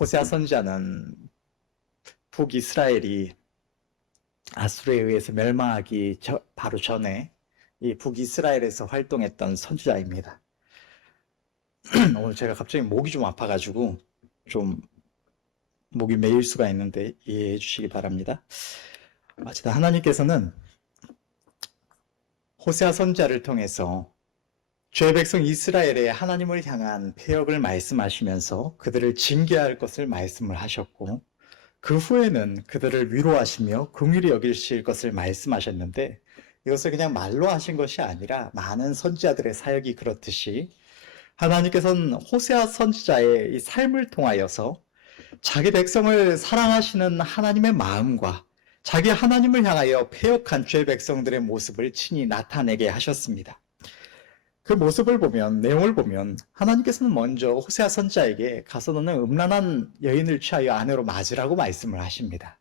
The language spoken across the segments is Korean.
호세아 선지자는 북이스라엘이 아수르에 의해서 멸망하기 바로 전에 이 북이스라엘에서 활동했던 선지자입니다. 오늘 제가 갑자기 목이 좀 아파가지고 좀 목이 메일 수가 있는데 이해해 주시기 바랍니다. 어쨌든 하나님께서는 호세아 선지자를 통해서 죄 백성 이스라엘의 하나님을 향한 패역을 말씀하시면서 그들을 징계할 것을 말씀을 하셨고, 그 후에는 그들을 위로하시며 긍휼히 여기실 것을 말씀하셨는데, 이것을 그냥 말로 하신 것이 아니라 많은 선지자들의 사역이 그렇듯이 하나님께서는 호세아 선지자의 이 삶을 통하여서 자기 백성을 사랑하시는 하나님의 마음과 자기 하나님을 향하여 패역한 죄 백성들의 모습을 친히 나타내게 하셨습니다. 그 모습을 보면, 내용을 보면 하나님께서는 먼저 호세아 선지자에게 가서 너는 음란한 여인을 취하여 아내로 맞으라고 말씀을 하십니다.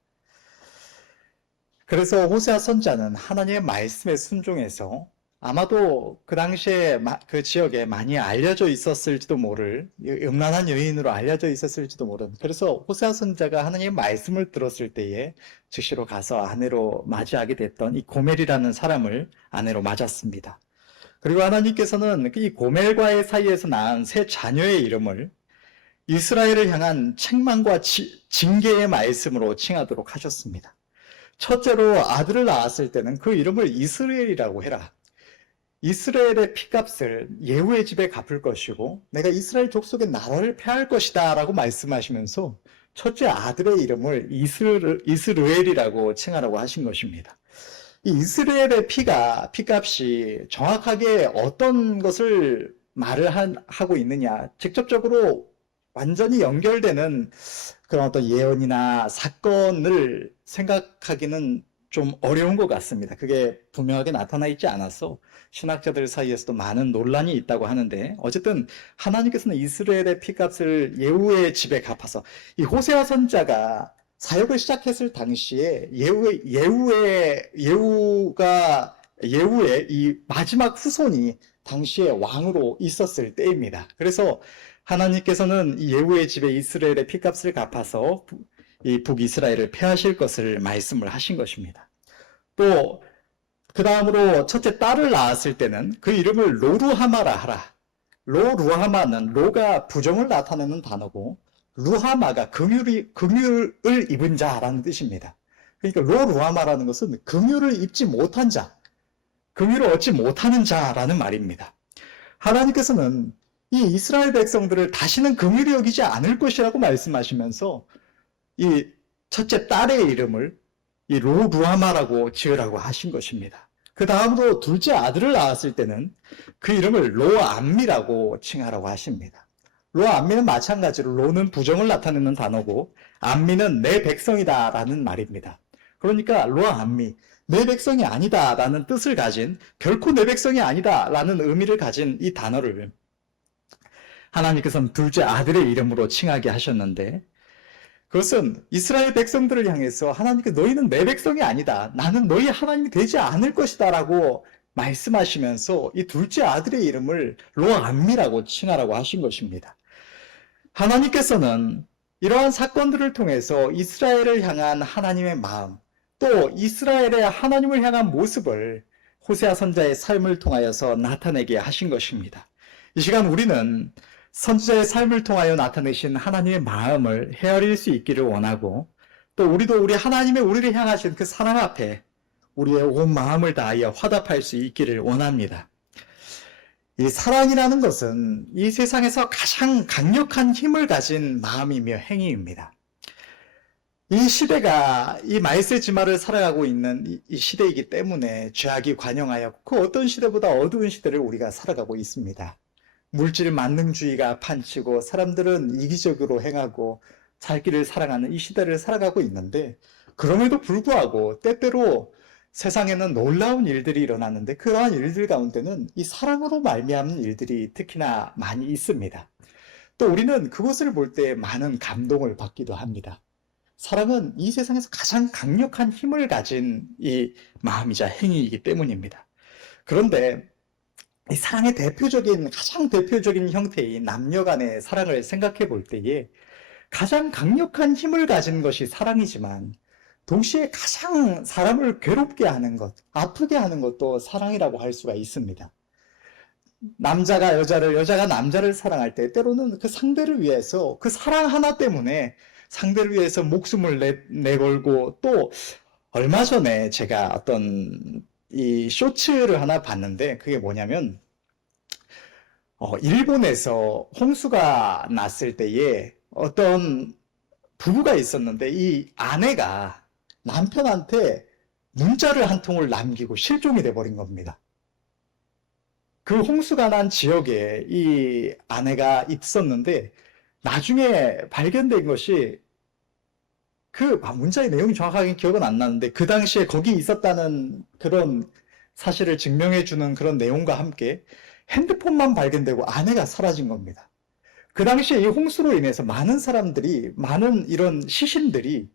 그래서 호세아 선지자는 하나님의 말씀에 순종해서 아마도 그 당시에 그 지역에 많이 알려져 있었을지도 모를, 음란한 여인으로 알려져 있었을지도 모른, 그래서 호세아 선지자가 하나님의 말씀을 들었을 때에 즉시로 가서 아내로 맞이하게 됐던 이 고멜이라는 사람을 아내로 맞았습니다. 그리고 하나님께서는 이 고멜과의 사이에서 낳은 세 자녀의 이름을 이스라엘을 향한 책망과 징계의 말씀으로 칭하도록 하셨습니다. 첫째로 아들을 낳았을 때는 그 이름을 이스라엘이라고 해라. 이스라엘의 피값을 예후의 집에 갚을 것이고 내가 이스라엘 족속의 나라를 폐할 것이다 라고 말씀하시면서 첫째 아들의 이름을 이스라엘이라고 칭하라고 하신 것입니다. 이 이스라엘의 피값이 정확하게 어떤 것을 하고 있느냐, 직접적으로 완전히 연결되는 그런 어떤 예언이나 사건을 생각하기는 좀 어려운 것 같습니다. 그게 분명하게 나타나 있지 않아서 신학자들 사이에서도 많은 논란이 있다고 하는데, 어쨌든 하나님께서는 이스라엘의 피값을 예후의 집에 갚아서, 이 호세아 선지자가 사역을 시작했을 당시에 예후의 이 마지막 후손이 당시에 왕으로 있었을 때입니다. 그래서 하나님께서는 이 예후의 집에 이스라엘의 피값을 갚아서 이 북이스라엘을 패하실 것을 말씀을 하신 것입니다. 또 그 다음으로 첫째 딸을 낳았을 때는 그 이름을 로루하마라 하라. 로루하마는 로가 부정을 나타내는 단어고 루하마가 긍휼을 입은 자라는 뜻입니다. 그러니까 로루하마라는 것은 긍휼을 입지 못한 자, 긍휼을 얻지 못하는 자라는 말입니다. 하나님께서는 이 이스라엘 백성들을 다시는 긍휼히 여기지 않을 것이라고 말씀하시면서 이 첫째 딸의 이름을 이 로루하마라고 지으라고 하신 것입니다. 그 다음으로 둘째 아들을 낳았을 때는 그 이름을 로암미라고 칭하라고 하십니다. 로암미는 마찬가지로 로는 부정을 나타내는 단어고 암미는 내 백성이다 라는 말입니다. 그러니까 로암미, 내 백성이 아니다 라는 뜻을 가진, 결코 내 백성이 아니다 라는 의미를 가진 이 단어를 하나님께서는 둘째 아들의 이름으로 칭하게 하셨는데, 그것은 이스라엘 백성들을 향해서 하나님께 너희는 내 백성이 아니다, 나는 너희 하나님이 되지 않을 것이다 라고 말씀하시면서 이 둘째 아들의 이름을 로암미라고 칭하라고 하신 것입니다. 하나님께서는 이러한 사건들을 통해서 이스라엘을 향한 하나님의 마음, 또 이스라엘의 하나님을 향한 모습을 호세아 선지자의 삶을 통하여서 나타내게 하신 것입니다. 이 시간 우리는 선지자의 삶을 통하여 나타내신 하나님의 마음을 헤아릴 수 있기를 원하고, 또 우리도 하나님의 우리를 향하신 그 사랑 앞에 우리의 온 마음을 다하여 화답할 수 있기를 원합니다. 이 사랑이라는 것은 이 세상에서 가장 강력한 힘을 가진 마음이며 행위입니다. 이 시대가 이 말세지마를 살아가고 있는 이 시대이기 때문에 죄악이 관영하여 그 어떤 시대보다 어두운 시대를 우리가 살아가고 있습니다. 물질 만능주의가 판치고 사람들은 이기적으로 행하고 살 길을 사랑하는 이 시대를 살아가고 있는데, 그럼에도 불구하고 때때로 세상에는 놀라운 일들이 일어나는데 그러한 일들 가운데는 이 사랑으로 말미암는 일들이 특히나 많이 있습니다. 또 우리는 그것을 볼 때 많은 감동을 받기도 합니다. 사랑은 이 세상에서 가장 강력한 힘을 가진 이 마음이자 행위이기 때문입니다. 그런데 이 사랑의 가장 대표적인 형태인 남녀 간의 사랑을 생각해 볼 때에 가장 강력한 힘을 가진 것이 사랑이지만 동시에 가장 사람을 괴롭게 하는 것, 아프게 하는 것도 사랑이라고 할 수가 있습니다. 남자가 여자를, 여자가 남자를 사랑할 때 때로는 그 상대를 위해서 그 사랑 하나 때문에 상대를 위해서 목숨을 내걸고 또 얼마 전에 제가 어떤 이 쇼츠를 하나 봤는데 그게 뭐냐면 일본에서 홍수가 났을 때에 어떤 부부가 있었는데 이 아내가 남편한테 문자를 한 통을 남기고 실종이 돼버린 겁니다. 그 홍수가 난 지역에 이 아내가 있었는데 나중에 발견된 것이 문자의 내용이 정확하게 기억은 안 나는데 그 당시에 거기 있었다는 그런 사실을 증명해주는 그런 내용과 함께 핸드폰만 발견되고 아내가 사라진 겁니다. 그 당시에 이 홍수로 인해서 많은 사람들이, 많은 이런 시신들이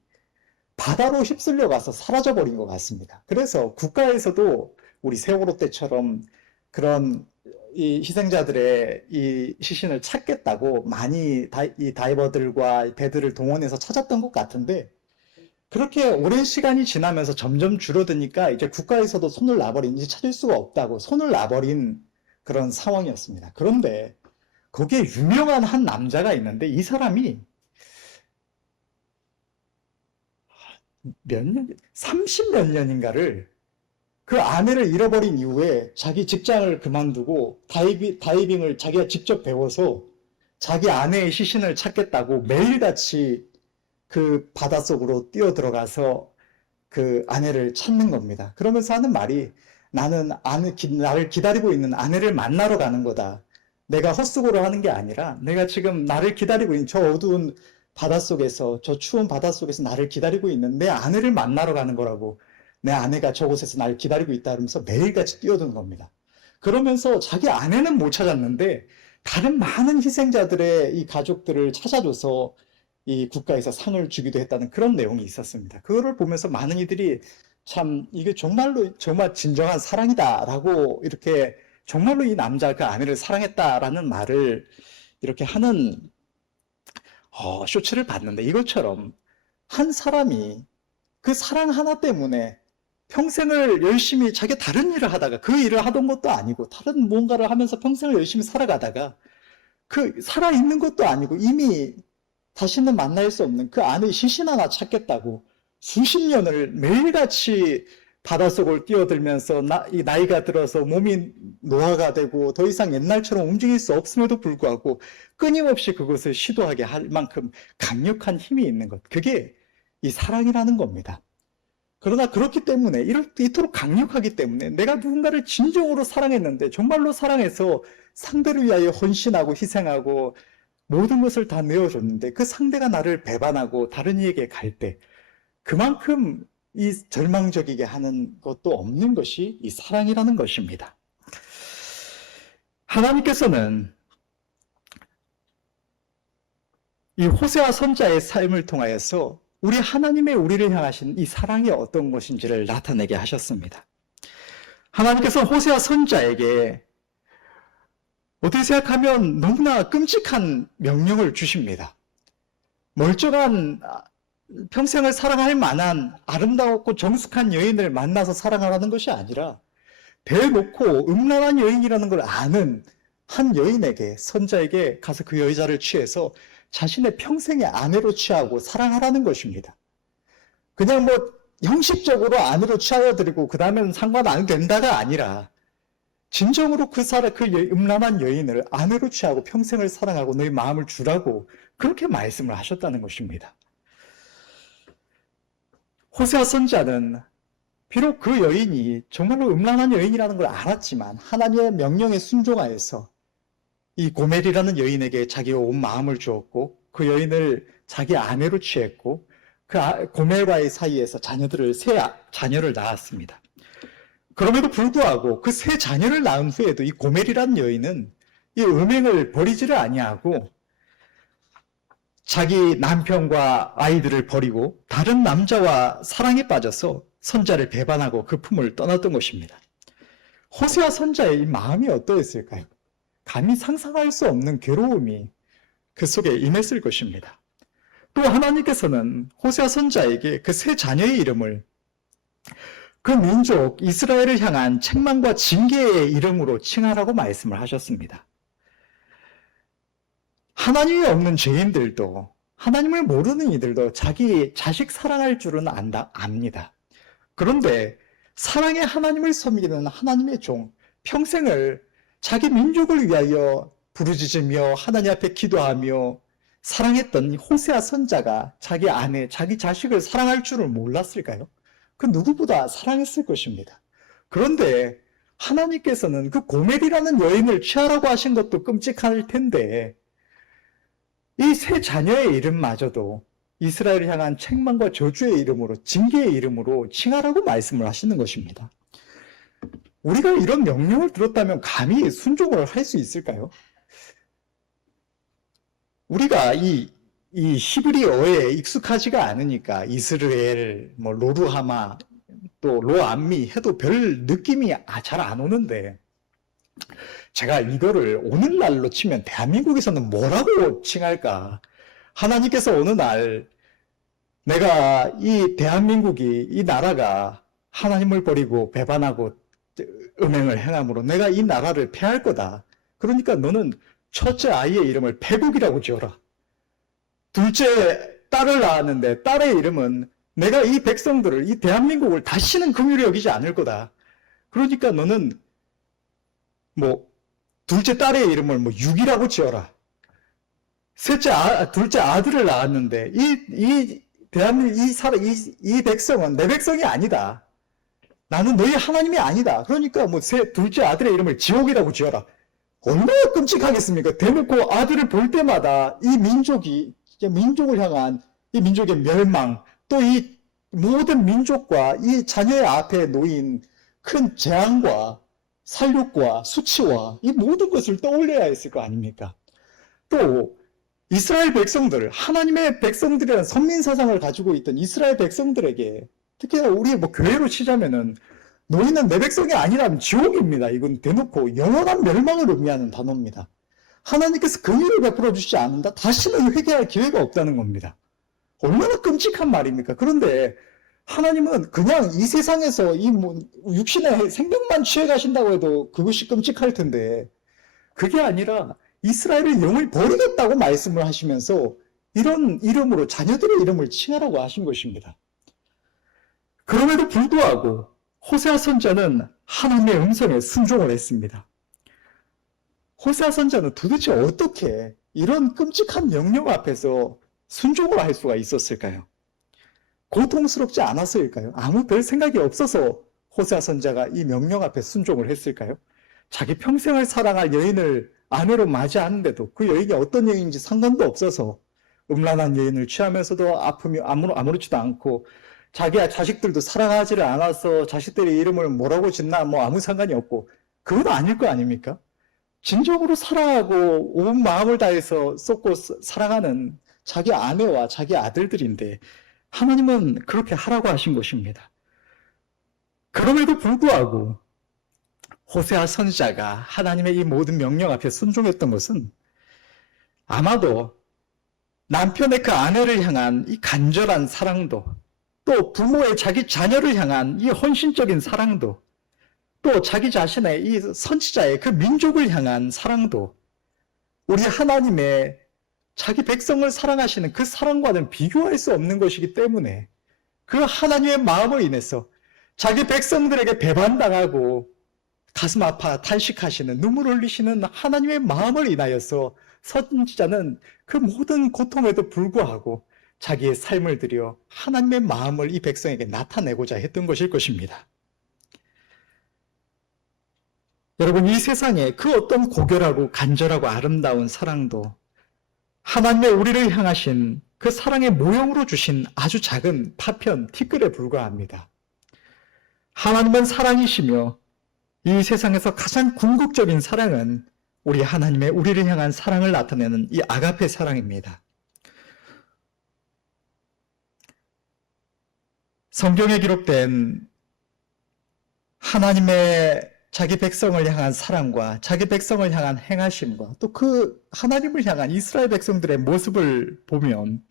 바다로 휩쓸려 가서 사라져버린 것 같습니다. 그래서 국가에서도 우리 세월호 때처럼 그런 이 희생자들의 이 시신을 찾겠다고 많이 이 다이버들과 배들을 동원해서 찾았던 것 같은데 그렇게 오랜 시간이 지나면서 점점 줄어드니까 이제 국가에서도 손을 놔버린, 이제 찾을 수가 없다고 손을 놔버린 그런 상황이었습니다. 그런데 거기에 유명한 한 남자가 있는데 이 사람이 몇 년, 30 몇 년인가를 그 아내를 잃어버린 이후에 자기 직장을 그만두고 다이빙을 자기가 직접 배워서 자기 아내의 시신을 찾겠다고 매일같이 그 바닷속으로 뛰어들어가서 그 아내를 찾는 겁니다. 그러면서 하는 말이 나는 나를 기다리고 있는 아내를 만나러 가는 거다. 내가 헛수고를 하는 게 아니라 내가 지금 나를 기다리고 있는 저 어두운 바닷속에서, 저 추운 바닷속에서 나를 기다리고 있는 내 아내를 만나러 가는 거라고. 내 아내가 저곳에서 나를 기다리고 있다 그러면서 매일같이 뛰어드는 겁니다. 그러면서 자기 아내는 못 찾았는데 다른 많은 희생자들의 이 가족들을 찾아줘서 이 국가에서 상을 주기도 했다는 그런 내용이 있었습니다. 그거를 보면서 많은 이들이 참 이게 정말로 정말 진정한 사랑이다라고 이렇게 정말로 이 남자 그 아내를 사랑했다라는 말을 이렇게 하는 쇼츠를 봤는데 이것처럼 한 사람이 그 사랑 하나 때문에 평생을 열심히 자기가 다른 일을 하다가 그 일을 하던 것도 아니고 다른 무언가를 하면서 평생을 열심히 살아가다가 그 살아있는 것도 아니고 이미 다시는 만날 수 없는 그 아내의 시신 하나 찾겠다고 수십 년을 매일같이 바닷속을 뛰어들면서 나이가 들어서 몸이 노화가 되고 더 이상 옛날처럼 움직일 수 없음에도 불구하고 끊임없이 그것을 시도하게 할 만큼 강력한 힘이 있는 것. 그게 이 사랑이라는 겁니다. 그러나 그렇기 때문에 이토록 강력하기 때문에 내가 누군가를 진정으로 사랑했는데 정말로 사랑해서 상대를 위하여 헌신하고 희생하고 모든 것을 다 내어줬는데 그 상대가 나를 배반하고 다른 이에게 갈 때 그만큼 이 절망적이게 하는 것도 없는 것이 이 사랑이라는 것입니다. 하나님께서는 이 호세아 선자의 삶을 통하여서 우리 하나님의 우리를 향하신 이 사랑이 어떤 것인지를 나타내게 하셨습니다. 하나님께서 호세아 선자에게 어떻게 생각하면 너무나 끔찍한 명령을 주십니다. 멀쩡한 평생을 사랑할 만한 아름다웠고 정숙한 여인을 만나서 사랑하라는 것이 아니라 대놓고 음란한 여인이라는 걸 아는 한 여인에게, 선자에게 가서 그 여자를 취해서 자신의 평생의 아내로 취하고 사랑하라는 것입니다. 그냥 형식적으로 아내로 취하여드리고 그 다음에는 상관 안 된다가 아니라 진정으로 그 음란한 여인을 아내로 취하고 평생을 사랑하고 너의 마음을 주라고 그렇게 말씀을 하셨다는 것입니다. 호세아 선자는 비록 그 여인이 정말로 음란한 여인이라는 걸 알았지만 하나님의 명령에 순종하여서 이 고멜이라는 여인에게 자기의 온 마음을 주었고 그 여인을 자기 아내로 취했고 그 고멜과의 사이에서 새 자녀를 낳았습니다. 그럼에도 불구하고 그 새 자녀를 낳은 후에도 이 고멜이라는 여인은 이 음행을 버리지를 아니하고 자기 남편과 아이들을 버리고 다른 남자와 사랑에 빠져서 선자를 배반하고 그 품을 떠났던 것입니다. 호세아 선자의 이 마음이 어떠했을까요? 감히 상상할 수 없는 괴로움이 그 속에 임했을 것입니다. 또 하나님께서는 호세아 선지자에게 그 세 자녀의 이름을 그 민족 이스라엘을 향한 책망과 징계의 이름으로 칭하라고 말씀을 하셨습니다. 하나님이 없는 죄인들도, 하나님을 모르는 이들도 자기 자식 사랑할 줄은 압니다. 그런데 사랑의 하나님을 섬기는 하나님의 종, 평생을 자기 민족을 위하여 부르짖으며 하나님 앞에 기도하며 사랑했던 호세아 선자가 자기 아내, 자기 자식을 사랑할 줄을 몰랐을까요? 그 누구보다 사랑했을 것입니다. 그런데 하나님께서는 그 고멜이라는 여인을 취하라고 하신 것도 끔찍할 텐데 이 세 자녀의 이름마저도 이스라엘을 향한 책망과 저주의 이름으로, 징계의 이름으로 칭하라고 말씀을 하시는 것입니다. 우리가 이런 명령을 들었다면 감히 순종을 할 수 있을까요? 우리가 이 히브리어에 익숙하지가 않으니까 이스라엘, 로루하마, 또 로암미 해도 별 느낌이 잘 안 오는데 제가 이거를 오늘날로 치면 대한민국에서는 뭐라고 칭할까? 하나님께서 어느 날 내가 이 대한민국이, 이 나라가 하나님을 버리고 배반하고 음행을 행함으로 내가 이 나라를 패할 거다. 그러니까 너는 첫째 아이의 이름을 패국이라고 지어라. 둘째 딸을 낳았는데 딸의 이름은 내가 이 백성들을, 이 대한민국을 다시는 긍휼히 여기지 않을 거다. 그러니까 너는 둘째 딸의 이름을 육이라고 지어라. 둘째 아들을 낳았는데 대한민국 이 백성은 내 백성이 아니다. 나는 너희 하나님이 아니다. 그러니까 둘째 아들의 이름을 지옥이라고 지어라. 얼마나 끔찍하겠습니까? 대놓고 아들을 볼 때마다 이 민족을 향한 이 민족의 멸망, 또 이 모든 민족과 이 자녀의 앞에 놓인 큰 재앙과 살육과 수치와 이 모든 것을 떠올려야 했을 거 아닙니까? 또 이스라엘 백성들, 하나님의 백성들이라는 선민사상을 가지고 있던 이스라엘 백성들에게 특히나 우리 교회로 치자면은 너희는 내 백성이 아니라면 지옥입니다. 이건 대놓고 영원한 멸망을 의미하는 단어입니다. 하나님께서 긍휼을 베풀어 주시지 않는다? 다시는 회개할 기회가 없다는 겁니다. 얼마나 끔찍한 말입니까? 그런데 하나님은 그냥 이 세상에서 육신의 생명만 취해 가신다고 해도 그것이 끔찍할 텐데 그게 아니라 이스라엘의 영을 버리겠다고 말씀을 하시면서 이런 이름으로 자녀들의 이름을 칭하라고 하신 것입니다. 그럼에도 불구하고 호세아 선지자는 하나님의 음성에 순종을 했습니다. 호세아 선지자는 도대체 어떻게 이런 끔찍한 명령 앞에서 순종을 할 수가 있었을까요? 고통스럽지 않았을까요? 아무 별 생각이 없어서 호세아 선지자가 이 명령 앞에 순종을 했을까요? 자기 평생을 사랑할 여인을 아내로 맞이하는데도 그 여인이 어떤 여인인지 상관도 없어서 음란한 여인을 취하면서도 아프며 아무렇지도 않고 자기 자식들도 사랑하지를 않아서 자식들의 이름을 뭐라고 짓나 아무 상관이 없고 그건 아닐 거 아닙니까? 진정으로 사랑하고 온 마음을 다해서 쏟고 사랑하는 자기 아내와 자기 아들들인데 하나님은 그렇게 하라고 하신 것입니다. 그럼에도 불구하고 호세아 선지자가 하나님의 이 모든 명령 앞에 순종했던 것은 아마도 남편의 그 아내를 향한 이 간절한 사랑도 또 부모의 자기 자녀를 향한 이 헌신적인 사랑도 또 자기 자신의 이 선지자의 그 민족을 향한 사랑도 우리 하나님의 자기 백성을 사랑하시는 그 사랑과는 비교할 수 없는 것이기 때문에 그 하나님의 마음을 인해서 자기 백성들에게 배반당하고 가슴 아파 탄식하시는 눈물 흘리시는 하나님의 마음을 인하여서 선지자는 그 모든 고통에도 불구하고 자기의 삶을 들여 하나님의 마음을 이 백성에게 나타내고자 했던 것일 것입니다. 여러분, 이 세상에 그 어떤 고결하고 간절하고 아름다운 사랑도 하나님의 우리를 향하신 그 사랑의 모형으로 주신 아주 작은 파편, 티끌에 불과합니다. 하나님은 사랑이시며 이 세상에서 가장 궁극적인 사랑은 우리 하나님의 우리를 향한 사랑을 나타내는 이 아가페 사랑입니다. 성경에 기록된 하나님의 자기 백성을 향한 사랑과 자기 백성을 향한 행하심과 또 그 하나님을 향한 이스라엘 백성들의 모습을 보면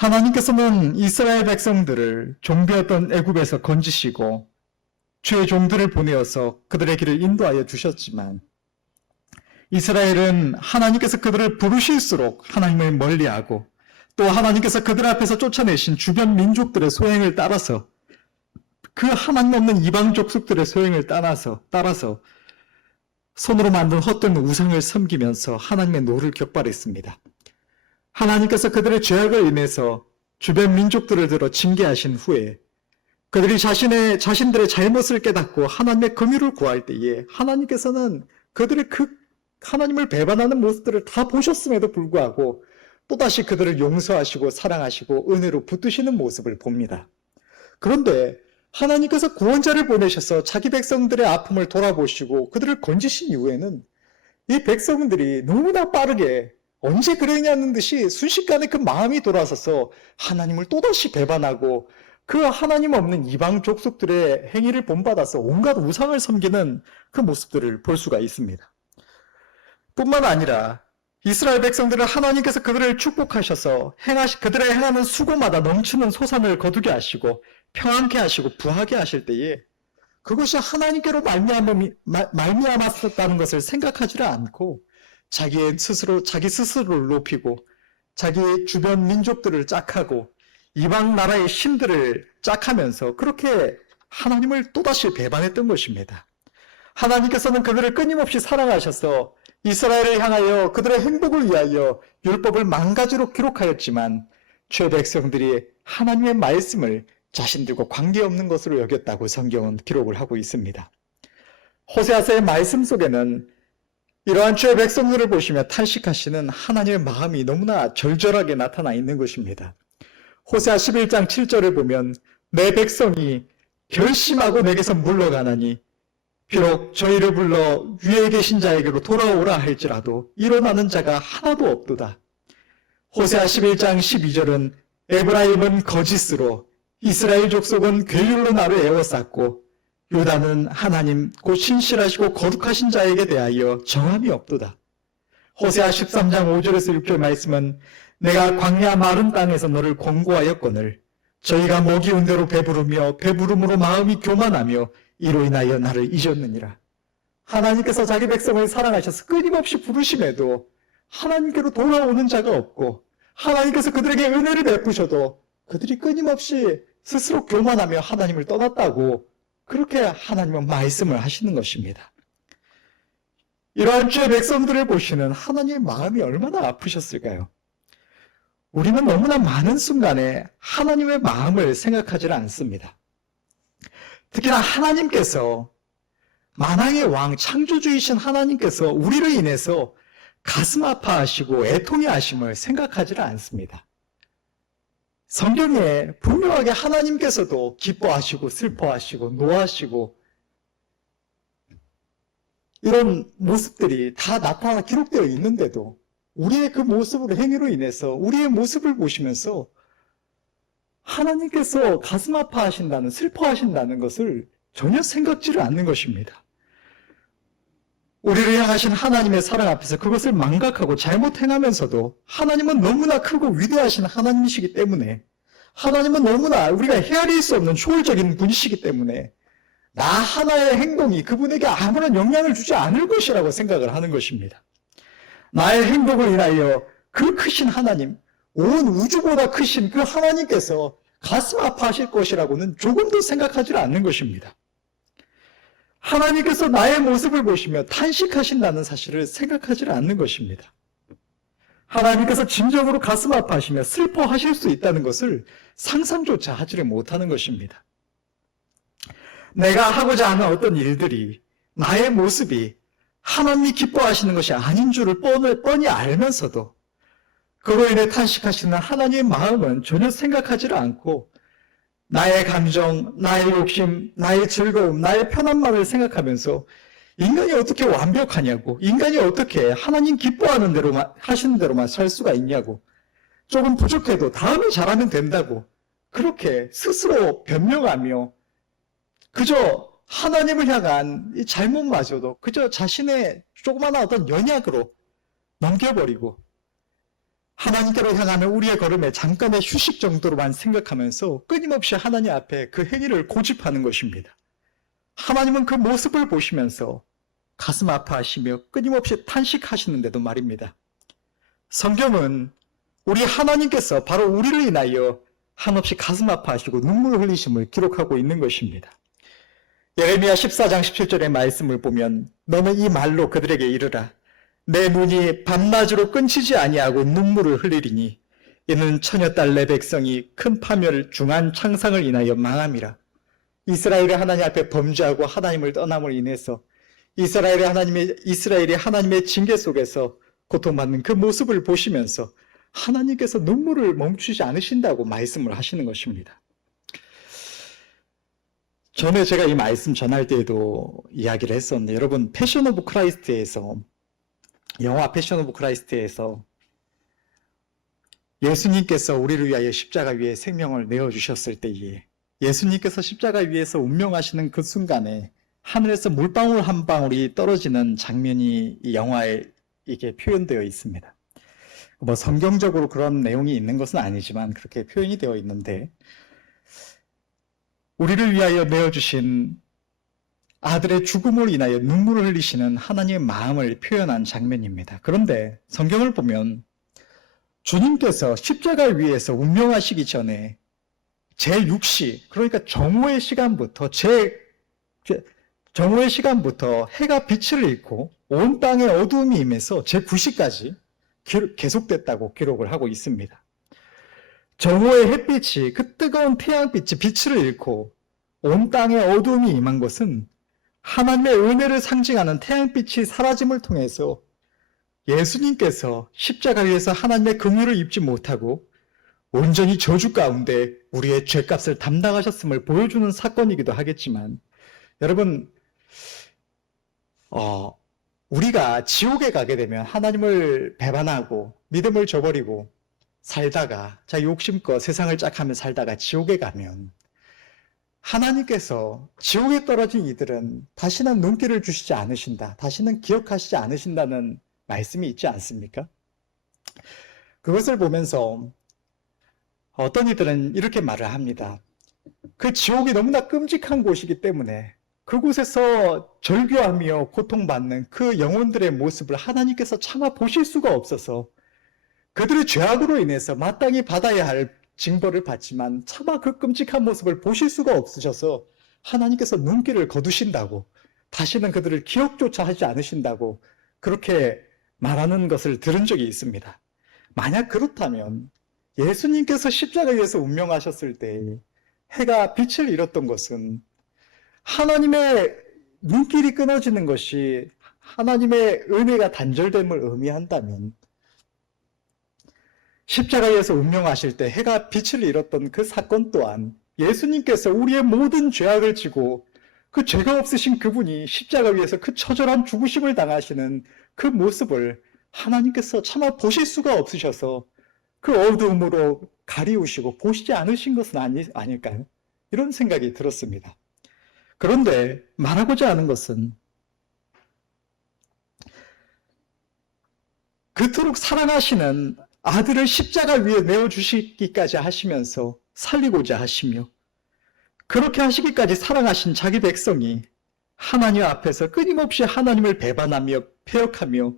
하나님께서는 이스라엘 백성들을 종되었던 애굽에서 건지시고 주의 종들을 보내어서 그들의 길을 인도하여 주셨지만 이스라엘은 하나님께서 그들을 부르실수록 하나님을 멀리하고 또 하나님께서 그들 앞에서 쫓아내신 주변 민족들의 소행을 따라서 그 하나님 없는 이방 족속들의 소행을 따라서 손으로 만든 헛된 우상을 섬기면서 하나님의 노를 격발했습니다. 하나님께서 그들의 죄악을 인해서 주변 민족들을 들어 징계하신 후에 그들이 자신들의 잘못을 깨닫고 하나님의 긍휼을 구할 때에 하나님께서는 그들의 하나님을 배반하는 모습들을 다 보셨음에도 불구하고 또다시 그들을 용서하시고 사랑하시고 은혜로 붙드시는 모습을 봅니다. 그런데 하나님께서 구원자를 보내셔서 자기 백성들의 아픔을 돌아보시고 그들을 건지신 이후에는 이 백성들이 너무나 빠르게 언제 그랬냐는 듯이 순식간에 그 마음이 돌아서서 하나님을 또다시 배반하고 그 하나님 없는 이방 족속들의 행위를 본받아서 온갖 우상을 섬기는 그 모습들을 볼 수가 있습니다. 뿐만 아니라 이스라엘 백성들은 하나님께서 그들을 축복하셔서 그들의 행하는 수고마다 넘치는 소산을 거두게 하시고 평안케 하시고 부하게 하실 때에 그것이 하나님께로 말미암았다는 것을 생각하지를 않고 자기 스스로를 높이고 자기 주변 민족들을 짝하고 이방 나라의 신들을 짝하면서 그렇게 하나님을 또다시 배반했던 것입니다. 하나님께서는 그들을 끊임없이 사랑하셔서 이스라엘을 향하여 그들의 행복을 위하여 율법을 만가지로 기록하였지만 죄 백성들이 하나님의 말씀을 자신들과 관계없는 것으로 여겼다고 성경은 기록을 하고 있습니다. 호세아서의 말씀 속에는 이러한 죄 백성들을 보시며 탄식하시는 하나님의 마음이 너무나 절절하게 나타나 있는 것입니다. 호세아 11장 7절을 보면 내 백성이 결심하고 내게서 물러가나니 비록 저희를 불러 위에 계신 자에게로 돌아오라 할지라도 일어나는 자가 하나도 없도다. 호세아 11장 12절은 에브라임은 거짓으로 이스라엘 족속은 괴율로 나를 에워쌌고 유다는 하나님 곧 신실하시고 거룩하신 자에게 대하여 정함이 없도다. 호세아 13장 5절에서 6절 말씀은 내가 광야 마른 땅에서 너를 권고하였거늘 저희가 먹이 온 대로 배부르며 배부름으로 마음이 교만하며 이로 인하여 나를 잊었느니라. 하나님께서 자기 백성을 사랑하셔서 끊임없이 부르심에도 하나님께로 돌아오는 자가 없고 하나님께서 그들에게 은혜를 베푸셔도 그들이 끊임없이 스스로 교만하며 하나님을 떠났다고 그렇게 하나님은 말씀을 하시는 것입니다. 이러한 죄 백성들을 보시는 하나님의 마음이 얼마나 아프셨을까요? 우리는 너무나 많은 순간에 하나님의 마음을 생각하지 않습니다. 특히나 하나님께서 만왕의 왕 창조주이신 하나님께서 우리를 인해서 가슴 아파하시고 애통해 하심을 생각하지 않습니다. 성경에 분명하게 하나님께서도 기뻐하시고 슬퍼하시고 노하시고 이런 모습들이 다 나타나 기록되어 있는데도 우리의 그 모습으로 행위로 인해서 우리의 모습을 보시면서 하나님께서 가슴 아파하신다는 슬퍼하신다는 것을 전혀 생각지를 않는 것입니다. 우리를 향하신 하나님의 사랑 앞에서 그것을 망각하고 잘못 행하면서도 하나님은 너무나 크고 위대하신 하나님이시기 때문에 하나님은 너무나 우리가 헤아릴 수 없는 초월적인 분이시기 때문에 나 하나의 행동이 그분에게 아무런 영향을 주지 않을 것이라고 생각을 하는 것입니다. 나의 행동을 인하여 그 크신 하나님, 온 우주보다 크신 그 하나님께서 가슴 아파하실 것이라고는 조금도 생각하지 않는 것입니다. 하나님께서 나의 모습을 보시며 탄식하신다는 사실을 생각하지 않는 것입니다. 하나님께서 진정으로 가슴 아파하시며 슬퍼하실 수 있다는 것을 상상조차 하지를 못하는 것입니다. 내가 하고자 하는 어떤 일들이 나의 모습이 하나님이 기뻐하시는 것이 아닌 줄을 뻔히 알면서도 그로 인해 탄식하시는 하나님의 마음은 전혀 생각하지를 않고 나의 감정, 나의 욕심, 나의 즐거움, 나의 편안만을 생각하면서 인간이 어떻게 완벽하냐고, 인간이 어떻게 하나님 기뻐하는 대로만, 하시는 대로만 살 수가 있냐고, 조금 부족해도 다음에 잘하면 된다고 그렇게 스스로 변명하며 그저 하나님을 향한 이 잘못마저도 그저 자신의 조그마한 어떤 연약으로 넘겨버리고 하나님께로 향하는 우리의 걸음에 잠깐의 휴식 정도로만 생각하면서 끊임없이 하나님 앞에 그 행위를 고집하는 것입니다. 하나님은 그 모습을 보시면서 가슴 아파하시며 끊임없이 탄식하시는데도 말입니다. 성경은 우리 하나님께서 바로 우리를 인하여 한없이 가슴 아파하시고 눈물을 흘리심을 기록하고 있는 것입니다. 예레미야 14장 17절의 말씀을 보면 너는 이 말로 그들에게 이르라. 내 눈이 밤낮으로 끊치지 아니하고 눈물을 흘리리니 이는 처녀딸 내 백성이 큰 파멸 중한 창상을 인하여 망함이라. 이스라엘의 하나님 앞에 범죄하고 하나님을 떠남을 인해서 이스라엘의 하나님의 징계 속에서 고통받는 그 모습을 보시면서 하나님께서 눈물을 멈추지 않으신다고 말씀을 하시는 것입니다. 전에 제가 이 말씀 전할 때에도 이야기를 했었는데, 여러분, 패션 오브 크라이스트에서, 영화 패션 오브 크라이스트에서 예수님께서 우리를 위하여 십자가 위에 생명을 내어주셨을 때에 예수님께서 십자가 위에서 운명하시는 그 순간에 하늘에서 물방울 한 방울이 떨어지는 장면이 이 영화에 이게 표현되어 있습니다. 뭐 성경적으로 그런 내용이 있는 것은 아니지만 그렇게 표현이 되어 있는데, 우리를 위하여 내어주신 아들의 죽음으로 인하여 눈물을 흘리시는 하나님의 마음을 표현한 장면입니다. 그런데 성경을 보면 주님께서 십자가 위에서 운명하시기 전에 제6시, 그러니까 정오의 시간부터 해가 빛을 잃고 온 땅에 어두움이 임해서 제9시까지 계속됐다고 기록을 하고 있습니다. 정오의 햇빛이, 그 뜨거운 태양빛이 빛을 잃고 온 땅에 어두움이 임한 것은 하나님의 은혜를 상징하는 태양빛이 사라짐을 통해서 예수님께서 십자가 위에서 하나님의 긍휼을 입지 못하고 온전히 저주 가운데 우리의 죄값을 담당하셨음을 보여주는 사건이기도 하겠지만, 여러분, 우리가 지옥에 가게 되면 하나님을 배반하고 믿음을 저버리고 살다가 자기 욕심껏 세상을 짝하며 살다가 지옥에 가면 하나님께서 지옥에 떨어진 이들은 다시는 눈길을 주시지 않으신다, 다시는 기억하시지 않으신다는 말씀이 있지 않습니까? 그것을 보면서 어떤 이들은 이렇게 말을 합니다. 그 지옥이 너무나 끔찍한 곳이기 때문에 그곳에서 절규하며 고통받는 그 영혼들의 모습을 하나님께서 차마 보실 수가 없어서 그들의 죄악으로 인해서 마땅히 받아야 할 징벌을 받지만 차마 그 끔찍한 모습을 보실 수가 없으셔서 하나님께서 눈길을 거두신다고, 다시는 그들을 기억조차 하지 않으신다고 그렇게 말하는 것을 들은 적이 있습니다. 만약 그렇다면 예수님께서 십자가 위에서 운명하셨을 때 해가 빛을 잃었던 것은 하나님의 눈길이 끊어지는 것이 하나님의 은혜가 단절됨을 의미한다면, 십자가에서 운명하실 때 해가 빛을 잃었던 그 사건 또한 예수님께서 우리의 모든 죄악을 지고 그 죄가 없으신 그분이 십자가 위에서 그 처절한 죽으심을 당하시는 그 모습을 하나님께서 차마 보실 수가 없으셔서 그 어두움으로 가리우시고 보시지 않으신 것은 아닐까요? 이런 생각이 들었습니다. 그런데 말하고자 하는 것은, 그토록 사랑하시는 아들을 십자가 위에 내어주시기까지 하시면서 살리고자 하시며, 그렇게 하시기까지 사랑하신 자기 백성이 하나님 앞에서 끊임없이 하나님을 배반하며 폐역하며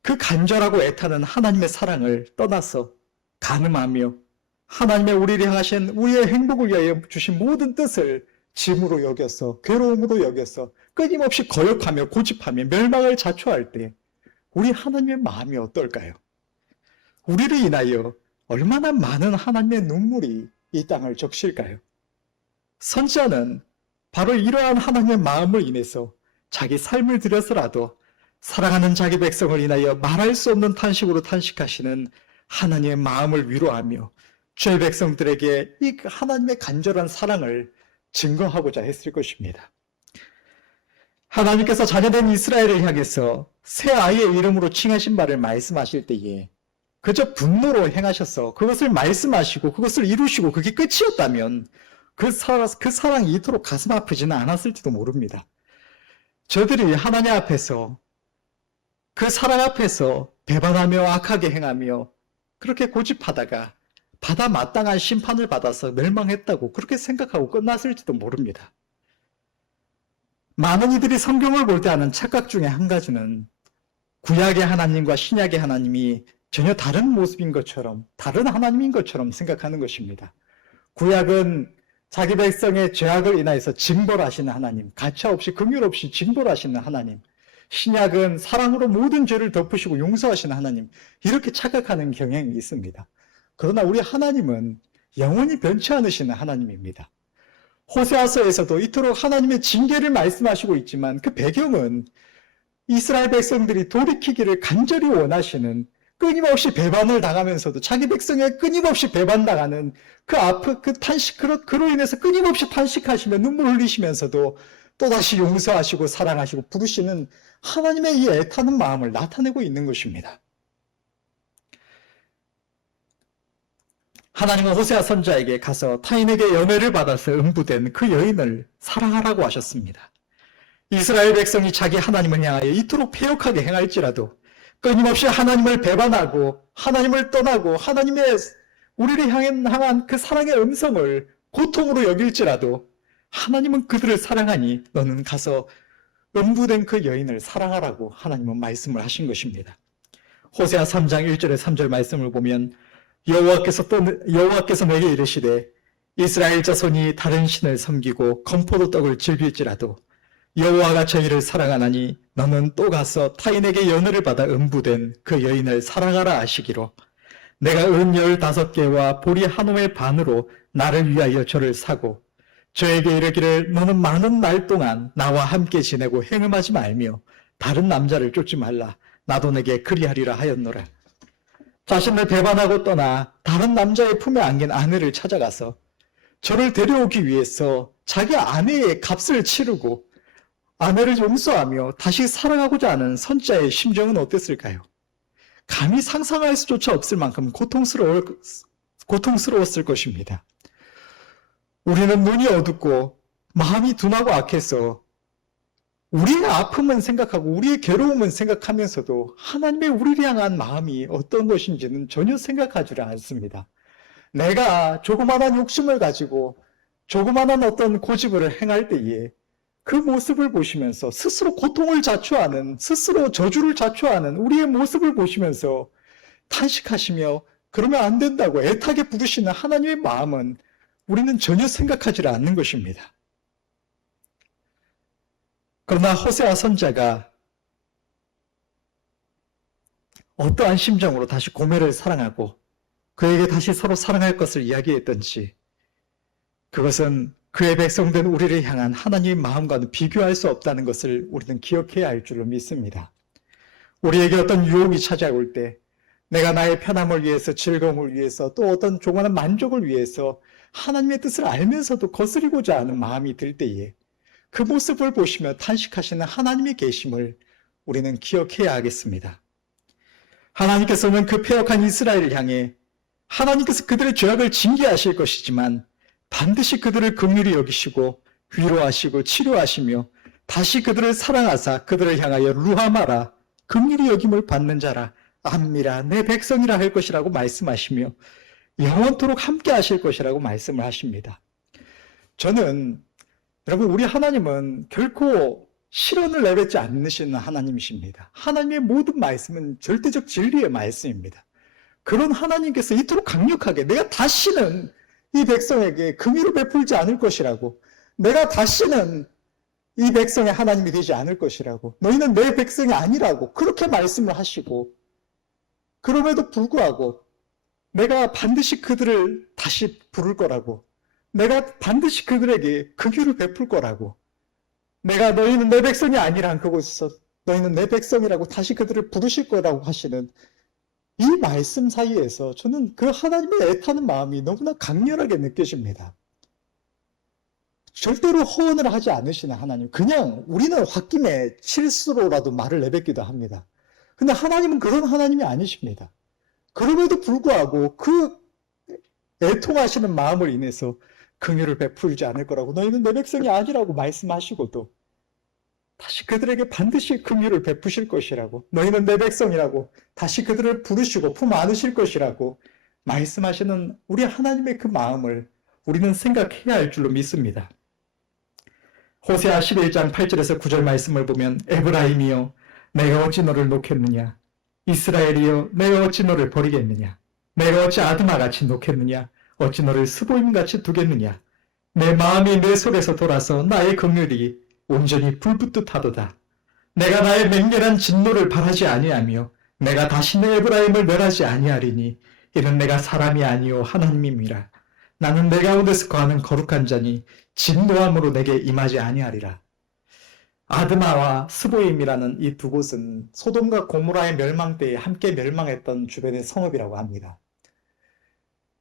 그 간절하고 애타는 하나님의 사랑을 떠나서 간음하며 하나님의 우리를 향하신 우리의 행복을 위하여 주신 모든 뜻을 짐으로 여겨서, 괴로움으로 여겨서 끊임없이 거역하며 고집하며 멸망을 자초할 때 우리 하나님의 마음이 어떨까요? 우리를 인하여 얼마나 많은 하나님의 눈물이 이 땅을 적실까요? 선지자는 바로 이러한 하나님의 마음을 인해서 자기 삶을 들여서라도 사랑하는 자기 백성을 인하여 말할 수 없는 탄식으로 탄식하시는 하나님의 마음을 위로하며 죄 백성들에게 이 하나님의 간절한 사랑을 증거하고자 했을 것입니다. 하나님께서 자녀된 이스라엘을 향해서 새 아이의 이름으로 칭하신 바를 말씀하실 때에 그저 분노로 행하셔서 그것을 말씀하시고 그것을 이루시고 그게 끝이었다면 그 사랑이 이토록 가슴 아프지는 않았을지도 모릅니다. 저들이 하나님 앞에서, 그 사랑 앞에서 배반하며 악하게 행하며 그렇게 고집하다가 받아 마땅한 심판을 받아서 멸망했다고 그렇게 생각하고 끝났을지도 모릅니다. 많은 이들이 성경을 볼 때 하는 착각 중에 한 가지는 구약의 하나님과 신약의 하나님이 전혀 다른 모습인 것처럼, 다른 하나님인 것처럼 생각하는 것입니다. 구약은 자기 백성의 죄악을 인하여서 징벌하시는 하나님, 가차없이 긍휼 없이 징벌하시는 하나님, 신약은 사랑으로 모든 죄를 덮으시고 용서하시는 하나님, 이렇게 착각하는 경향이 있습니다. 그러나 우리 하나님은 영원히 변치 않으시는 하나님입니다. 호세아서에서도 이토록 하나님의 징계를 말씀하시고 있지만 그 배경은 이스라엘 백성들이 돌이키기를 간절히 원하시는, 끊임없이 배반을 당하면서도 자기 백성에 끊임없이 배반당하는 그 아픔, 그 탄식, 그로 인해서 끊임없이 탄식하시며 눈물 흘리시면서도 또다시 용서하시고 사랑하시고 부르시는 하나님의 이 애타는 마음을 나타내고 있는 것입니다. 하나님은 호세아 선지자에게 가서 타인에게 연애를 받아서 음부된 그 여인을 사랑하라고 하셨습니다. 이스라엘 백성이 자기 하나님을 향하여 이토록 패역하게 행할지라도 끊임없이 하나님을 배반하고 하나님을 떠나고 하나님의 우리를 향한 그 사랑의 음성을 고통으로 여길지라도 하나님은 그들을 사랑하니 너는 가서 음부된 그 여인을 사랑하라고 하나님은 말씀을 하신 것입니다. 호세아 3장 1절에 3절 말씀을 보면 여호와께서 내게 이르시되 이스라엘 자손이 다른 신을 섬기고 건포도 떡을 즐길지라도 여호와가 저희를 사랑하나니 너는 또 가서 타인에게 연애를 받아 음부된 그 여인을 사랑하라 하시기로 내가 은 15개와 보리 한 홈의 반으로 나를 위하여 저를 사고 저에게 이르기를 너는 많은 날 동안 나와 함께 지내고 행음하지 말며 다른 남자를 쫓지 말라 나도 내게 그리하리라 하였노라. 자신을 배반하고 떠나 다른 남자의 품에 안긴 아내를 찾아가서 저를 데려오기 위해서 자기 아내의 값을 치르고 아내를 용서하며 다시 사랑하고자 하는 선지자의 심정은 어땠을까요? 감히 상상할 수조차 없을 만큼 고통스러웠을 것입니다. 우리는 눈이 어둡고 마음이 둔하고 악해서 우리의 아픔은 생각하고 우리의 괴로움은 생각하면서도 하나님의 우리를 향한 마음이 어떤 것인지는 전혀 생각하지 않습니다. 내가 조그마한 욕심을 가지고 조그마한 어떤 고집을 행할 때에 그 모습을 보시면서 스스로 고통을 자초하는, 스스로 저주를 자초하는 우리의 모습을 보시면서 탄식하시며 그러면 안 된다고 애타게 부르시는 하나님의 마음은 우리는 전혀 생각하지 않는 것입니다. 그러나 호세아 선지자가 어떠한 심정으로 다시 고멜을 사랑하고 그에게 다시 서로 사랑할 것을 이야기했던지 그것은 그의 백성된 우리를 향한 하나님의 마음과는 비교할 수 없다는 것을 우리는 기억해야 할 줄로 믿습니다. 우리에게 어떤 유혹이 찾아올 때 내가 나의 편함을 위해서 즐거움을 위해서 또 어떤 조그마한 만족을 위해서 하나님의 뜻을 알면서도 거스리고자 하는 마음이 들 때에 그 모습을 보시며 탄식하시는 하나님의 계심을 우리는 기억해야 하겠습니다. 하나님께서는 그 패역한 이스라엘을 향해 하나님께서 그들의 죄악을 징계하실 것이지만 반드시 그들을 긍휼히 여기시고 위로하시고 치료하시며 다시 그들을 사랑하사 그들을 향하여 루하마라 긍휼히 여김을 받는 자라 암미라 내 백성이라 할 것이라고 말씀하시며 영원토록 함께 하실 것이라고 말씀을 하십니다. 저는 여러분 우리 하나님은 결코 실언을 내뱉지 않으시는 하나님이십니다. 하나님의 모든 말씀은 절대적 진리의 말씀입니다. 그런 하나님께서 이토록 강력하게 내가 다시는 이 백성에게 긍휼을 베풀지 않을 것이라고 내가 다시는 이 백성의 하나님이 되지 않을 것이라고 너희는 내 백성이 아니라고 그렇게 말씀을 하시고 그럼에도 불구하고 내가 반드시 그들을 다시 부를 거라고 내가 반드시 그들에게 긍휼을 베풀 거라고 내가 너희는 내 백성이 아니란 그곳에서 너희는 내 백성이라고 다시 그들을 부르실 거라고 하시는 이 말씀 사이에서 저는 그 하나님의 애타는 마음이 너무나 강렬하게 느껴집니다. 절대로 허언을 하지 않으시는 하나님, 그냥 우리는 홧김에 실수로라도 말을 내뱉기도 합니다. 근데 하나님은 그런 하나님이 아니십니다. 그럼에도 불구하고 그 애통하시는 마음을 인해서 긍휼을 베풀지 않을 거라고 너희는 내 백성이 아니라고 말씀하시고도 다시 그들에게 반드시 긍휼을 베푸실 것이라고, 너희는 내 백성이라고 다시 그들을 부르시고 품 안으실 것이라고 말씀하시는 우리 하나님의 그 마음을 우리는 생각해야 할 줄로 믿습니다. 호세아 11장 8절에서 9절 말씀을 보면 에브라임이여 내가 어찌 너를 놓겠느냐, 이스라엘이여 내가 어찌 너를 버리겠느냐, 내가 어찌 아드마같이 놓겠느냐, 어찌 너를 스보임같이 두겠느냐, 내 마음이 내 속에서 돌아서 나의 긍휼이 온전히 불붙듯하도다. 내가 나의 맹렬한 진노를 바라지 아니하며 내가 다시 내 에브라임을 멸하지 아니하리니 이는 내가 사람이 아니요 하나님임이라. 나는 내 가운데서 거하는 거룩한 자니 진노함으로 내게 임하지 아니하리라. 아드마와 스보임이라는 이 두 곳은 소돔과 고모라의 멸망 때에 함께 멸망했던 주변의 성읍이라고 합니다.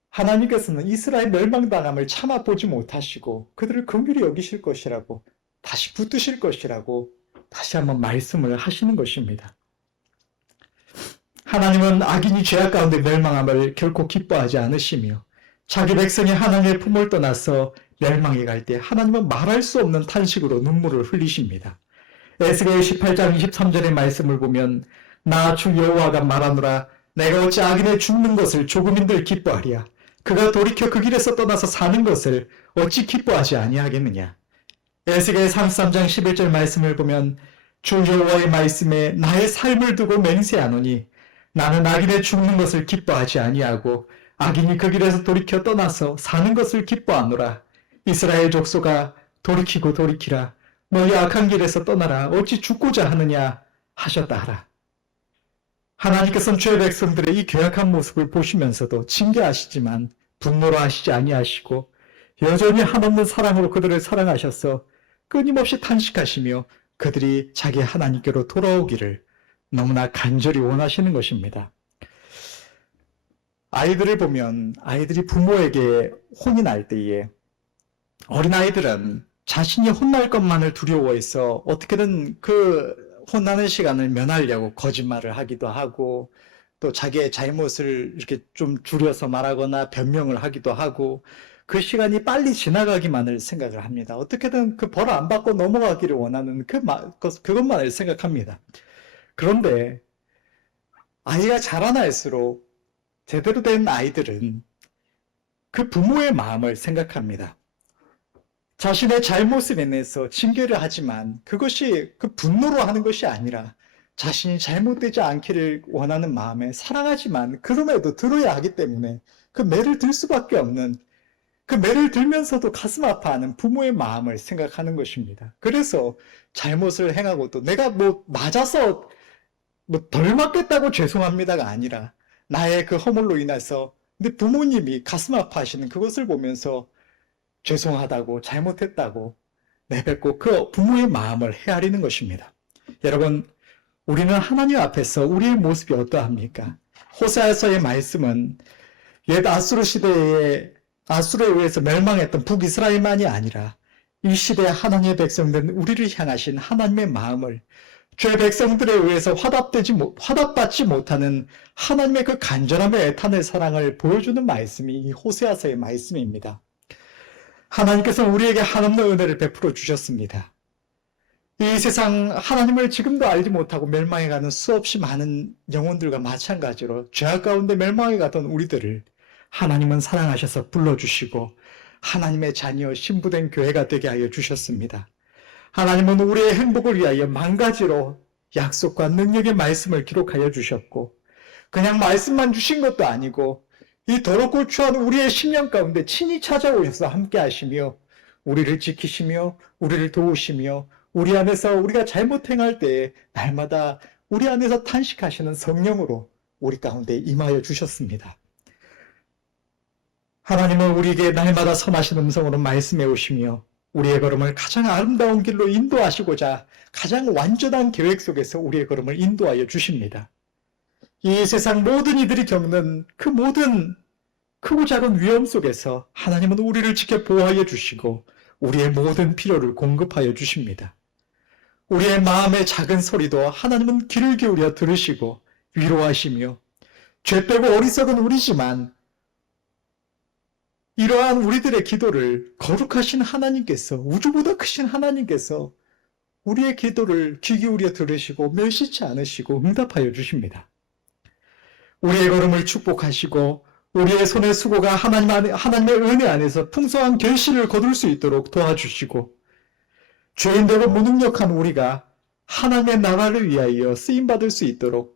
하나님께서는 이스라엘 멸망당함을 참아보지 못하시고 그들을 긍휼히 여기실 것이라고, 다시 붙드실 것이라고 다시 한번 말씀을 하시는 것입니다. 하나님은 악인이 죄악 가운데 멸망함을 결코 기뻐하지 않으시며 자기 백성이 하나님의 품을 떠나서 멸망해 갈 때 하나님은 말할 수 없는 탄식으로 눈물을 흘리십니다. 에스겔 18장 23절의 말씀을 보면 나 주 여호와가 말하노라 내가 어찌 악인의 죽는 것을 조금인들 기뻐하랴. 그가 돌이켜 그 길에서 떠나서 사는 것을 어찌 기뻐하지 아니하겠느냐. 에스겔 33장 11절 말씀을 보면 주 여호와의 말씀에 나의 삶을 두고 맹세하노니 나는 악인의 죽는 것을 기뻐하지 아니하고 악인이 그 길에서 돌이켜 떠나서 사는 것을 기뻐하노라. 이스라엘 족속아 돌이키고 돌이키라. 너희 악한 길에서 떠나라. 어찌 죽고자 하느냐 하셨다 하라. 하나님께서는 죄 백성들의 이 괴악한 모습을 보시면서도 징계하시지만 분노로 하시지 아니하시고 여전히 한없는 사랑으로 그들을 사랑하셔서 끊임없이 탄식하시며 그들이 자기 하나님께로 돌아오기를 너무나 간절히 원하시는 것입니다. 아이들을 보면 아이들이 부모에게 혼이 날 때에 어린아이들은 자신이 혼날 것만을 두려워해서 어떻게든 그 혼나는 시간을 면하려고 거짓말을 하기도 하고 또 자기의 잘못을 이렇게 좀 줄여서 말하거나 변명을 하기도 하고 그 시간이 빨리 지나가기만을 생각을 합니다. 어떻게든 그 벌 안 받고 넘어가기를 원하는 그것만을 생각합니다. 그런데 아이가 자라날수록 제대로 된 아이들은 그 부모의 마음을 생각합니다. 자신의 잘못을 인해서 징계를 하지만 그것이 그 분노로 하는 것이 아니라 자신이 잘못되지 않기를 원하는 마음에 사랑하지만 그럼에도 들어야 하기 때문에 그 매를 들 수밖에 없는, 그 매를 들면서도 가슴 아파하는 부모의 마음을 생각하는 것입니다. 그래서 잘못을 행하고도 내가 맞아서 덜 맞겠다고 죄송합니다가 아니라 나의 그 허물로 인해서 내 부모님이 가슴 아파하시는 그것을 보면서 죄송하다고 잘못했다고 내뱉고 그 부모의 마음을 헤아리는 것입니다. 여러분, 우리는 하나님 앞에서 우리의 모습이 어떠합니까? 호세아서의 말씀은 옛 아수르 시대에 아수르에 의해서 멸망했던 북이스라엘만이 아니라 이 시대의 하나님의 백성된 우리를 향하신 하나님의 마음을 죄 백성들에 의해서 화답받지 못하는 하나님의 그 간절함의 애탄의 사랑을 보여주는 말씀이 이 호세아서의 말씀입니다. 하나님께서는 우리에게 한없는 은혜를 베풀어 주셨습니다. 이 세상 하나님을 지금도 알지 못하고 멸망해가는 수없이 많은 영혼들과 마찬가지로 죄악 가운데 멸망해가던 우리들을 하나님은 사랑하셔서 불러주시고 하나님의 자녀 신부된 교회가 되게 하여 주셨습니다. 하나님은 우리의 행복을 위하여 만 가지로 약속과 능력의 말씀을 기록하여 주셨고 그냥 말씀만 주신 것도 아니고 이 더럽고 추한 우리의 심령 가운데 친히 찾아오셔서 함께 하시며 우리를 지키시며 우리를 도우시며 우리 안에서 우리가 잘못 행할 때에 날마다 우리 안에서 탄식하시는 성령으로 우리 가운데 임하여 주셨습니다. 하나님은 우리에게 날마다 선하신 음성으로 말씀해 오시며 우리의 걸음을 가장 아름다운 길로 인도하시고자 가장 완전한 계획 속에서 우리의 걸음을 인도하여 주십니다. 이 세상 모든 이들이 겪는 그 모든 크고 작은 위험 속에서 하나님은 우리를 지켜 보호하여 주시고 우리의 모든 필요를 공급하여 주십니다. 우리의 마음의 작은 소리도 하나님은 귀를 기울여 들으시고 위로하시며 죄 빼고 어리석은 우리지만 이러한 우리들의 기도를 거룩하신 하나님께서, 우주보다 크신 하나님께서 우리의 기도를 귀 기울여 들으시고 멸시치 않으시고 응답하여 주십니다. 우리의 걸음을 축복하시고 우리의 손의 수고가 하나님의 은혜 안에서 풍성한 결실을 거둘 수 있도록 도와주시고 죄인되고 무능력한 우리가 하나님의 나라를 위하여 쓰임받을 수 있도록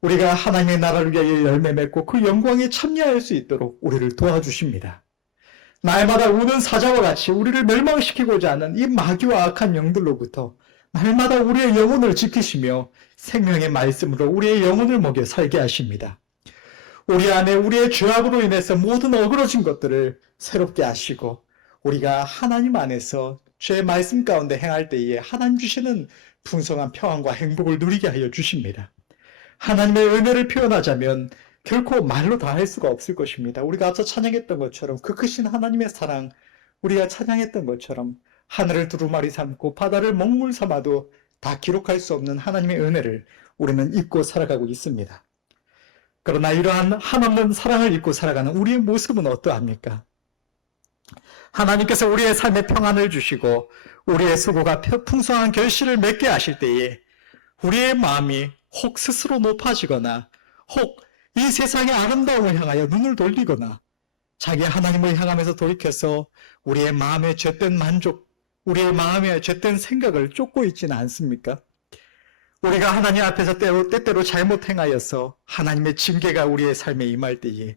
우리가 하나님의 나라를 위하여 열매 맺고 그 영광에 참여할 수 있도록 우리를 도와주십니다. 날마다 우는 사자와 같이 우리를 멸망시키고자 하는 이 마귀와 악한 영들로부터 날마다 우리의 영혼을 지키시며 생명의 말씀으로 우리의 영혼을 먹여 살게 하십니다. 우리 안에 우리의 죄악으로 인해서 모든 어그러진 것들을 새롭게 하시고 우리가 하나님 안에서 죄의 말씀 가운데 행할 때에 하나님 주시는 풍성한 평안과 행복을 누리게 하여 주십니다. 하나님의 은혜를 표현하자면 결코 말로 다 할 수가 없을 것입니다. 우리가 앞서 찬양했던 것처럼 그 크신 하나님의 사랑, 우리가 찬양했던 것처럼 하늘을 두루마리 삼고 바다를 먹물 삼아도 다 기록할 수 없는 하나님의 은혜를 우리는 잊고 살아가고 있습니다. 그러나 이러한 한없는 사랑을 잊고 살아가는 우리의 모습은 어떠합니까? 하나님께서 우리의 삶에 평안을 주시고 우리의 수고가 풍성한 결실을 맺게 하실 때에 우리의 마음이 혹 스스로 높아지거나 혹 이 세상의 아름다움을 향하여 눈을 돌리거나 자기 하나님을 향하면서 돌이켜서 우리의 마음의 죄된 만족, 우리의 마음의 죄된 생각을 쫓고 있지는 않습니까? 우리가 하나님 앞에서 때때로 잘못 행하여서 하나님의 징계가 우리의 삶에 임할 때에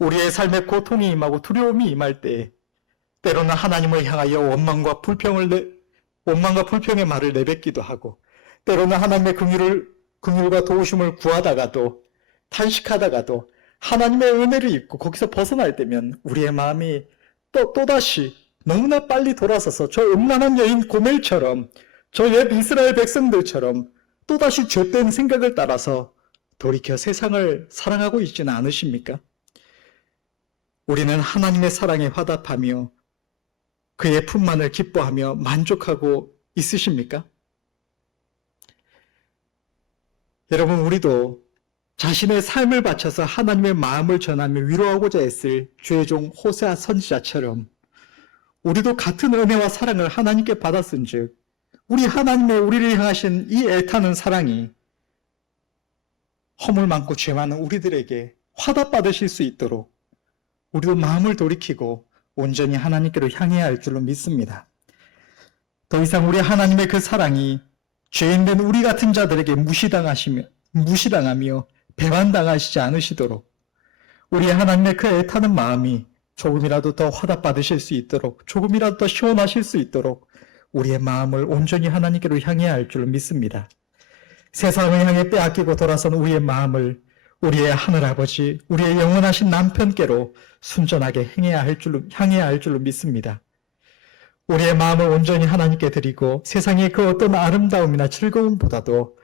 우리의 삶에 고통이 임하고 두려움이 임할 때에 때로는 하나님을 향하여 원망과 불평의 말을 내뱉기도 하고 때로는 하나님의 긍휼과 도우심을 구하다가도 탄식하다가도 하나님의 은혜를 잊고 거기서 벗어날 때면 우리의 마음이 또다시 너무나 빨리 돌아서서 저 음란한 여인 고멜처럼 저 옛 이스라엘 백성들처럼 또다시 죄된 생각을 따라서 돌이켜 세상을 사랑하고 있지는 않으십니까? 우리는 하나님의 사랑에 화답하며 그의 품만을 기뻐하며 만족하고 있으십니까? 여러분, 우리도 자신의 삶을 바쳐서 하나님의 마음을 전하며 위로하고자 했을 죄종 호세아 선지자처럼 우리도 같은 은혜와 사랑을 하나님께 받았은즉 우리 하나님의 우리를 향하신 이 애타는 사랑이 허물 많고 죄 많은 우리들에게 화답받으실 수 있도록 우리도 마음을 돌이키고 온전히 하나님께로 향해야 할 줄로 믿습니다. 더 이상 우리 하나님의 그 사랑이 죄인된 우리 같은 자들에게 무시당하며 배반당하시지 않으시도록 우리 하나님의 그 애타는 마음이 조금이라도 더 화답받으실 수 있도록 조금이라도 더 시원하실 수 있도록 우리의 마음을 온전히 하나님께로 향해야 할 줄로 믿습니다. 세상을 향해 빼앗기고 돌아선 우리의 마음을 우리의 하늘아버지, 우리의 영원하신 남편께로 순전하게 향해야 할 줄로 믿습니다. 우리의 마음을 온전히 하나님께 드리고 세상의 그 어떤 아름다움이나 즐거움보다도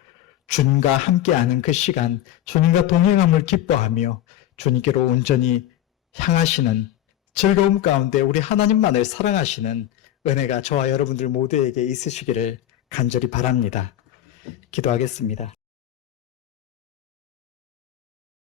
주님과 함께하는 그 시간, 주님과 동행함을 기뻐하며 주님께로 온전히 향하시는 즐거움 가운데 우리 하나님만을 사랑하시는 은혜가 저와 여러분들 모두에게 있으시기를 간절히 바랍니다. 기도하겠습니다.